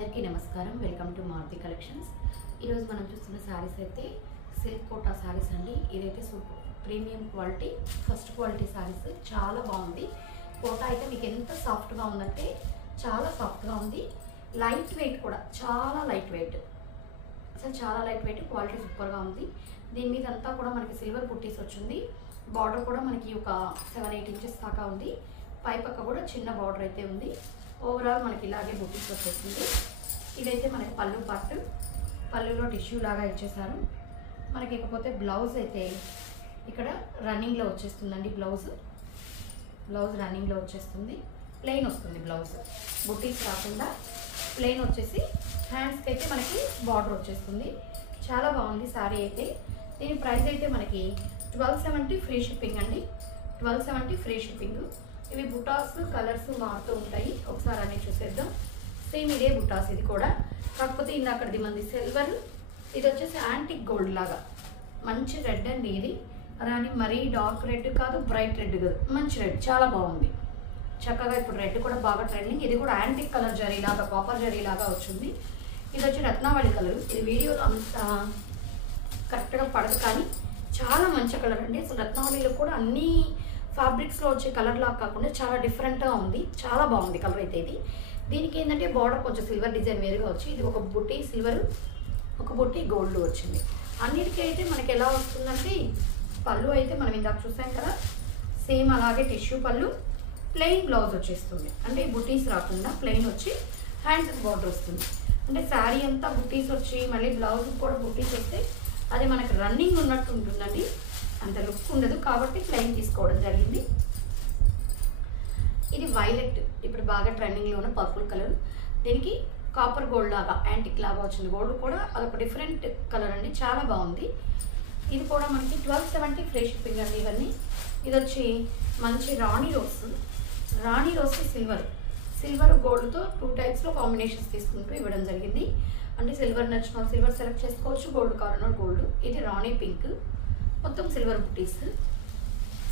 అందరికీ నమస్కారం. Welcome to Maruti collections. ఈరోజు మనం చూస్తున్న శారీస్ అయితే సిల్క్ కోటా శారీస్ అండి. ఇదైతే super premium quality, first quality saris. చాలా బాగుంది. కోటా అయితే మీకు ఎంత సాఫ్ట్గా ఉందంటే చాలా సాఫ్ట్గా ఉంది. లైట్ వెయిట్ కూడా, చాలా లైట్ వెయిట్, అసలు చాలా లైట్ వెయిట్. క్వాలిటీ సూపర్గా ఉంది. దీని మీద అంతా కూడా మనకి సిల్వర్ బుట్టీస్ వచ్చింది. బార్డర్ కూడా మనకి ఒక 7-8 ఇంచెస్ దాకా ఉంది. పై పక్క కూడా చిన్న బార్డర్ అయితే ఉంది. ఓవరాల్ మనకి ఇలాగే బుట్టీస్ వచ్చేసింది. ఇదైతే మనకి పళ్ళు పార్ట్, పళ్ళులో టిష్యూ లాగా ఇచ్చేసారు మనకి. ఇకపోతే బ్లౌజ్ అయితే ఇక్కడ రన్నింగ్లో వచ్చేస్తుందండి. బ్లౌజ్ రన్నింగ్లో వచ్చేస్తుంది. ప్లెయిన్ వస్తుంది బ్లౌజ్, బుట్టీస్ కాకుండా ప్లెయిన్ వచ్చేసి హ్యాండ్స్కి అయితే మనకి బార్డర్ వచ్చేస్తుంది. చాలా బాగుంది శారీ అయితే. దీని ప్రైస్ అయితే మనకి 1270 ఫ్రీ షిప్పింగ్ అండి. 1270 ఫ్రీ షిప్పింగ్. ఇవి బుటాస్ కలర్స్ మారుతూ ఉంటాయి. ఒకసారి అన్నీ చూసేద్దాం. సేమ్ ఇదే బుటాస్, ఇది కూడా, కాకపోతే ఇందాకది మంది సిల్వర్, ఇది వచ్చేసి యాంటిక్ గోల్డ్ లాగా మంచి రెడ్ అండి. ఇది రాని మరీ డార్క్ రెడ్ కాదు, బ్రైట్ రెడ్ కాదు, మంచి రెడ్. చాలా బాగుంది చక్కగా. ఇప్పుడు రెడ్ కూడా బాగా ట్రెండింగ్. ఇది కూడా యాంటిక్ కలర్ జరీలాగా, కాపర్ జరీలాగా వచ్చింది. ఇది వచ్చి రత్నావళి కలర్. ఇది వీడియోలో అంత కరెక్ట్గా పడదు కానీ చాలా మంచి కలర్ అండి. అసలు రత్నావళిలో కూడా అన్ని ఫ్యాబ్రిక్స్లో వచ్చే కలర్ లాగా కాకుండా చాలా డిఫరెంట్గా ఉంది. చాలా బాగుంది కలర్ అయితే. ఇది దీనికి ఏంటంటే బార్డర్ కొంచెం సిల్వర్ డిజైన్ వేరుగా వచ్చి, ఇది ఒక బుట్టి సిల్వర్, ఒక బుట్టి గోల్డ్ వచ్చింది. అన్నిటికీ అయితే మనకి ఎలా వస్తుందంటే పళ్ళు అయితే మనం ఇందాక చూసాం కదా, సేమ్ అలాగే టిష్యూ పళ్ళు, ప్లెయిన్ బ్లౌజ్ వచ్చేస్తుంది. అంటే బుటీస్ రాకుండా ప్లెయిన్ వచ్చి హ్యాండ్స్ బార్డర్ వస్తుంది. అంటే శారీ అంతా బుటీస్ వచ్చి మళ్ళీ బ్లౌజ్ కూడా బుటీస్ వస్తే అది మనకి రన్నింగ్ ఉన్నట్టు ఉంటుందండి. అంత లుక్ ఉండదు కాబట్టి ప్లెయిన్ తీసుకోవడం జరిగింది. ఇది వైలెట్, ఇప్పుడు బాగా ట్రెండింగ్లో ఉన్న పర్పుల్ కలర్. దీనికి కాపర్ గోల్డ్ లాగా, యాంటిక్ లాగా వచ్చింది. గోల్డ్ కూడా అదొక డిఫరెంట్ కలర్ అండి. చాలా బాగుంది. ఇది కూడా మనకి 1270 ఫ్రీ షిప్పింగ్ అండి. ఇవన్నీ ఇది వచ్చి మంచి రాణి రోస్ సిల్వర్ గోల్డ్తో 2 టైప్స్లో కాంబినేషన్స్ తీసుకుంటూ ఇవ్వడం జరిగింది. అంటే సిల్వర్ నచ్చిన సిల్వర్ సెలెక్ట్ చేసుకోవచ్చు, గోల్డ్ కావాలన్న గోల్డ్. ఇది రాణి పింక్, మొత్తం సిల్వర్ బుటీస్.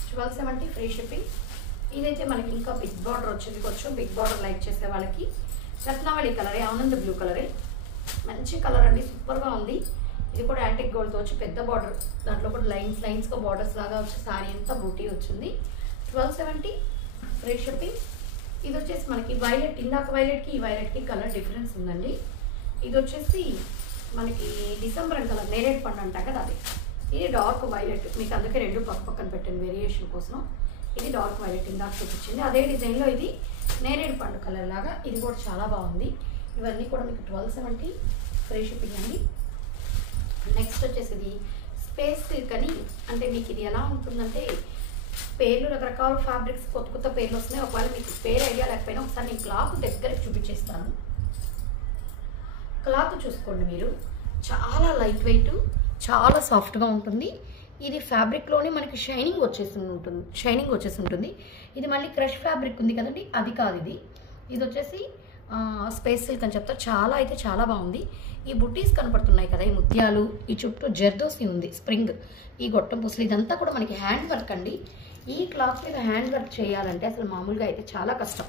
1270 ఫ్రీ షిప్పింగ్. ఇదైతే మనకి ఇంకా బిగ్ బార్డర్ వచ్చింది. కొంచెం బిగ్ బార్డర్ లైక్ చేసే వాళ్ళకి రత్నావళి కలరే, ఆనంద బ్లూ కలరే, మంచి కలర్ అండి. సూపర్గా ఉంది. ఇది కూడా యాంటిక్ గోల్డ్తో వచ్చి పెద్ద బార్డర్, దాంట్లో కూడా లైన్స్గా బార్డర్స్ లాగా వచ్చి శారీ అంతా బూటీ వచ్చింది. 1270 ఫ్రీ షిప్పింగ్. ఇది వచ్చేసి మనకి వైలెట్, ఇందాక వైలెట్కి ఈ వైలెట్కి కలర్ డిఫరెన్స్ ఉందండి. ఇది వచ్చేసి మనకి డిసెంబర్ కలర్, నేరేడు పండు అంటాం కదా అది. ఇది డార్క్ వైలెట్, మీకు అందుకే రెండు పక్కన పెట్టండి వేరియేషన్ కోసం. ఇది డార్క్ వైలెట్ ఇందాక చూపించింది. అదే డిజైన్లో ఇది నేరేడు పండు కలర్ లాగా. ఇది కూడా చాలా బాగుంది. ఇవన్నీ కూడా మీకు 1270 ఫ్రీ షిప్పింగ్ అండి. నెక్స్ట్ వచ్చేసి ఇది స్పేస్ సిల్క్ అని. అంటే మీకు ఇది ఎలా ఉంటుందంటే పేర్లు రకరకాల ఫ్యాబ్రిక్స్ కొత్త పేర్లు వస్తున్నాయి. ఒకవేళ మీకు పేరు ఐడియా లేకపోయినా ఒకసారి నేను క్లాత్ దగ్గరికి చూపించేస్తాను. క్లాత్ చూసుకోండి మీరు. చాలా లైట్ వెయిట్, చాలా సాఫ్ట్గా ఉంటుంది. ఇది ఫ్యాబ్రిక్లోనే మనకి షైనింగ్ వచ్చేసి ఉంటుంది. ఇది మళ్ళీ క్రష్ ఫ్యాబ్రిక్ ఉంది కదండి, అది కాదు. ఇది వచ్చేసి స్పేస్ సిల్క్ అని చెప్తారు. చాలా అయితే చాలా బాగుంది. ఈ బుట్టీస్ కనపడుతున్నాయి కదా, ఈ ముత్యాలు, ఈ చుట్టూ జర్దోసి ఉంది, స్ప్రింగ్, ఈ గొట్టం పూసలు, ఇదంతా కూడా మనకి హ్యాండ్ వర్క్ అండి. ఈ క్లాత్ మీద హ్యాండ్ వర్క్ చేయాలంటే అసలు మామూలుగా అయితే చాలా కష్టం.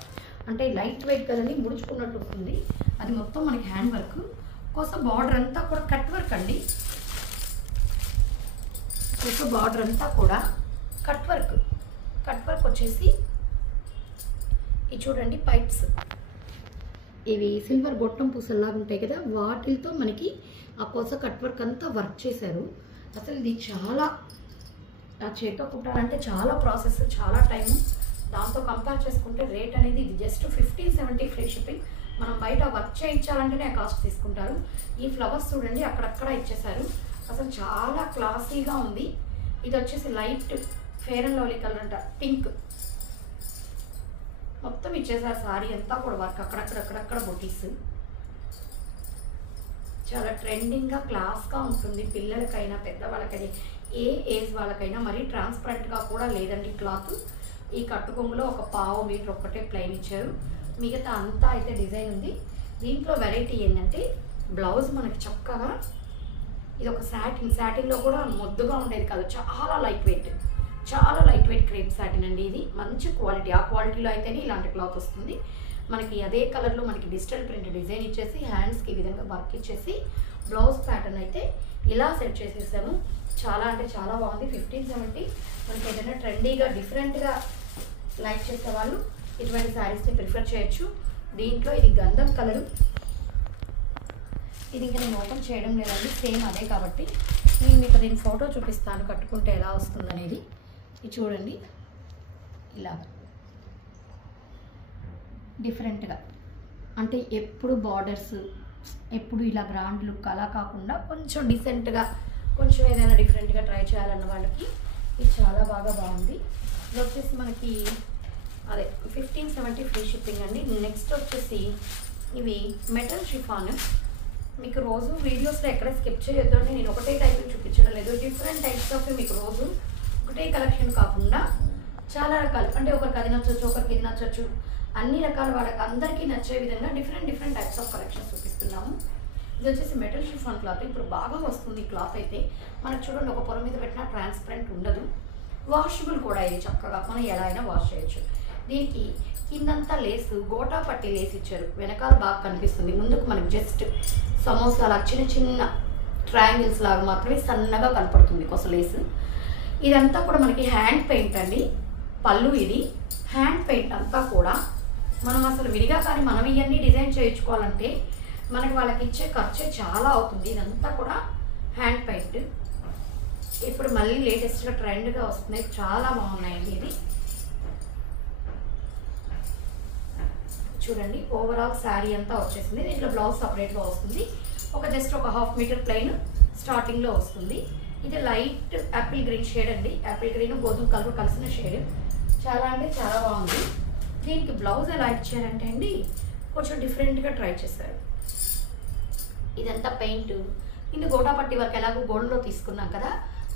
అంటే లైట్ వెయిట్ కదండి, ముడుచుకున్నట్టు ఉంటుంది. అది మొత్తం మనకి హ్యాండ్ వర్క్ కోసం. బార్డర్ అంతా కూడా కట్ వర్క్ అండి. బార్డర్ అంతా కూడా కట్ వర్క్ వచ్చేసి ఇది చూడండి. పైప్స్ ఇవి సిల్వర్ గొట్టం పూసల్లాగా ఉంటాయి కదా, వాటితో మనకి ఆ పూస కట్ వర్క్ అంతా వర్క్ చేశారు. అసలు ఇది చాలా, ఆ చేతితో కుట్టాలంటే చాలా ప్రాసెస్, చాలా టైము. దాంతో కంపేర్ చేసుకుంటే రేట్ అనేది ఇది జస్ట్ 1570 ఫ్రీ షిప్పింగ్. మనం బయట వర్క్ చేయించాలంటేనే ఆ కాస్ట్ తీసుకుంటారు. ఈ ఫ్లవర్స్ చూడండి అక్కడక్కడ ఇచ్చేసారు. అసలు చాలా క్లాసీగా ఉంది. ఇది వచ్చేసి light fair and lovely colour అంట, పింక్, మొత్తం ఇచ్చేసారు. సారీ అంతా కూడా వర్క్, అక్కడక్కడ బుటీస్. చాలా ట్రెండింగ్గా క్లాస్గా ఉంటుంది. పిల్లలకైనా పెద్దవాళ్ళకైనా ఏ ఏజ్ వాళ్ళకైనా. మరీ ట్రాన్స్పరెంట్గా కూడా లేదండి క్లాత్. ఈ కట్టుకొంగులో ఒక 1/2 మీటర్ ఒక్కటే ప్లెయిన్ ఇచ్చారు, మిగతా అంతా అయితే డిజైన్ ఉంది. దీంట్లో వెరైటీ ఏంటంటే బ్లౌజ్ మనకి చక్కగా, ఇది ఒక సాటిన్లో కూడా మొద్దుగా ఉండేది కాదు, చాలా లైట్ వెయిట్ క్రేప్ సాటిన్ అండి. ఇది మంచి క్వాలిటీ, ఆ క్వాలిటీలో అయితేనే ఇలాంటి క్లాత్ వస్తుంది. మనకి అదే కలర్లో మనకి డిజిటల్ ప్రింట్ డిజైన్ ఇచ్చేసి హ్యాండ్స్కి ఈ విధంగా వర్క్ ఇచ్చేసి బ్లౌజ్ ప్యాటర్న్ అయితే ఇలా సెట్ చేసేసాము. చాలా అంటే చాలా బాగుంది. 1570 మనకి ఏదైనా ట్రెండీగా డిఫరెంట్గా లైక్ చేసే వాళ్ళు ఇటువంటి శారీస్ని ప్రిఫర్ చేయొచ్చు. దీంట్లో ఇది గంధం కలరు. ఇది ఇంకా నేను ఓపెన్ చేయడం లేదండి, సేమ్ అదే కాబట్టి నేను మీకు దీని ఫోటో చూపిస్తాను కట్టుకుంటే ఎలా వస్తుందనేది. ఇది చూడండి, ఇలా డిఫరెంట్గా అంటే ఎప్పుడు బార్డర్స్ ఎప్పుడు ఇలా గ్రాండ్ లుక్ అలా కాకుండా కొంచెం డీసెంట్గా కొంచెం ఏదైనా డిఫరెంట్గా ట్రై చేయాలన్న వాళ్ళకి ఇది చాలా బాగుంది. ఇది వచ్చేసి మనకి అదే 1570 ఫ్రీ షిప్పింగ్ అండి. నెక్స్ట్ వచ్చేసి ఇవి మెటల్ షిఫాన్. మీకు రోజు వీడియోస్లో ఎక్కడ స్కిప్ చేయొద్దు అంటే నేను ఒకటే టైప్ చూపించడం లేదు, డిఫరెంట్ టైప్స్ ఆఫ్ మీకు రోజు ఒకటే కలెక్షన్ కాకుండా చాలా రకాలు, అంటే ఒకరికి అది నచ్చవచ్చు, ఒకరికి ఇది నచ్చవచ్చు, అన్ని రకాల వాళ్ళకి అందరికీ నచ్చే విధంగా డిఫరెంట్ టైప్స్ ఆఫ్ కలెక్షన్స్ చూపిస్తున్నాము. ఇది వచ్చేసి మెటల్ షిఫాన్ క్లాత్. ఇప్పుడు బాగా వస్తుంది క్లాత్ అయితే. మనకు చూడండి, ఒక పొర మీద పెట్టినా ట్రాన్స్పరెంట్ ఉండదు, వాషబుల్ కూడా. ఇది చక్కగా మనం ఎలా అయినా వాష్ చేయొచ్చు. దీనికి కిందంతా లేసు గోటా పట్టి లేసి ఇచ్చారు, వెనకాల బాగా కనిపిస్తుంది. ముందుకు మనకి జస్ట్ సమోసా లాగా చిన్న ట్రయాంగిల్స్ లాగా మాత్రమే సన్నగా కనపడుతుంది కొస లేసు. ఇదంతా కూడా మనకి హ్యాండ్ పెయింట్ అండి. పళ్ళు ఇది హ్యాండ్ పెయింట్ అంతా కూడా. మనం అసలు విడిగా కానీ మనం ఇవన్నీ డిజైన్ చేయించుకోవాలంటే మనకి వాళ్ళకి ఇచ్చే ఖర్చే చాలా అవుతుంది. ఇదంతా కూడా హ్యాండ్ పెయింట్. ఇప్పుడు మళ్ళీ లేటెస్ట్గా ట్రెండ్గా వస్తున్నాయి, చాలా బాగున్నాయండి. ఇది చూడండి, ఓవరాల్ శారీ అంతా వచ్చేసింది. దీంట్లో బ్లౌజ్ సపరేట్గా వస్తుంది. జస్ట్ ఒక 1/2 మీటర్ ప్లెయిన్ స్టార్టింగ్లో వస్తుంది. ఇది లైట్ యాపిల్ గ్రీన్ షేడ్ అండి. యాపిల్ గ్రీన్ గోధుమ కలర్ కలిసిన షేడ్. చాలా అంటే చాలా బాగుంది. దీనికి బ్లౌజ్ ఎలా ఇచ్చారంటే అండి కొంచెం డిఫరెంట్గా ట్రై చేశారు. ఇదంతా పెయింట్. ఇది గోటా పట్టి వర్క్ ఎలాగో గోల్డ్లో తీసుకున్నాం కదా,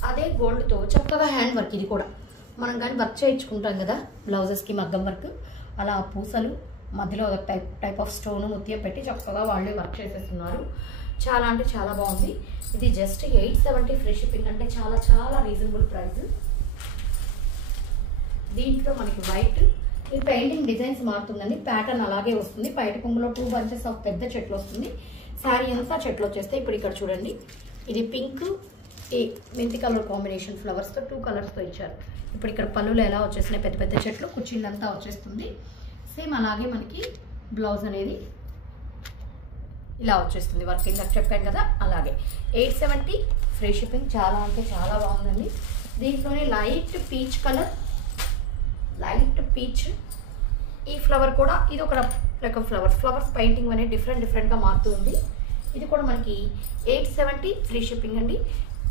అదే గోల్డ్తో చక్కగా హ్యాండ్ వర్క్. ఇది కూడా మనం కానీ వర్క్ చేయించుకుంటాం కదా బ్లౌజెస్కి, మగ్గం వర్క్, అలా పూసలు మధ్యలో ఒక టైప్ ఆఫ్ స్టోన్ ముత్యం పెట్టి చక్కగా వాళ్ళే వర్క్ చేసేస్తున్నారు. చాలా అంటే చాలా బాగుంది. ఇది జస్ట్ 870 ఫ్రీ షిప్పింగ్, అంటే చాలా రీజనబుల్ ప్రైస్. దీంట్లో మనకి వైట్, ఈ పెయింటింగ్ డిజైన్స్ మారుతుందండి, ప్యాటర్న్ అలాగే వస్తుంది. బయట కొంగులో 2 బంచెస్ ఆఫ్ పెద్ద చెట్లు వస్తుంది. శారీ అంతా చెట్లు వచ్చేస్తాయి. ఇప్పుడు ఇక్కడ చూడండి, ఇది పింక్, ఈ మెంతి కలర్ కాంబినేషన్ ఫ్లవర్స్తో 2 కలర్స్తో ఇచ్చారు. ఇప్పుడు ఇక్కడ పళ్ళులు ఎలా వచ్చేసినాయి, పెద్ద చెట్లు, కుర్చీలంతా వచ్చేస్తుంది. సేమ్ అలాగే మనకి బ్లౌజ్ అనేది ఇలా వచ్చేస్తుంది. వర్క్ ఇందాక చెప్పాను కదా, అలాగే 870 ఫ్రీ షిప్పింగ్. చాలా అంటే చాలా బాగుందండి. దీంట్లోనే light peach colour, light peach. ఈ ఫ్లవర్ కూడా ఇది ఒక రకం ఫ్లవర్స్ పెయింటింగ్ అనేది డిఫరెంట్గా మారుతుంది. ఇది కూడా మనకి 870 ఫ్రీ షిప్పింగ్ అండి.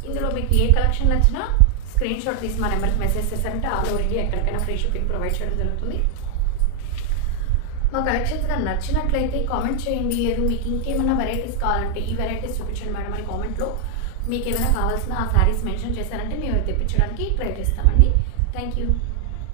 ఇందులో మీకు ఏ కలెక్షన్ నచ్చినా స్క్రీన్ షాట్ తీసి మా నెంబర్కి మెసేజ్ చేశారంటే ఆల్ ఓవర్ ఇండియా ఎక్కడికైనా ఫ్రీ షిప్పింగ్ ప్రొవైడ్ చేయడం జరుగుతుంది. మా కలెక్షన్స్ కానీ నచ్చినట్లయితే కామెంట్ చేయండి. లేదు మీకు ఇంకేమైనా వెరైటీస్ కావాలంటే ఈ వెరైటీస్ చూపించండి మేడం అని కామెంట్లో మీకు ఏమైనా కావాల్సిన ఆ శారీస్ మెన్షన్ చేశారంటే మేము తెప్పించడానికి ట్రై చేస్తామండి. Thank you.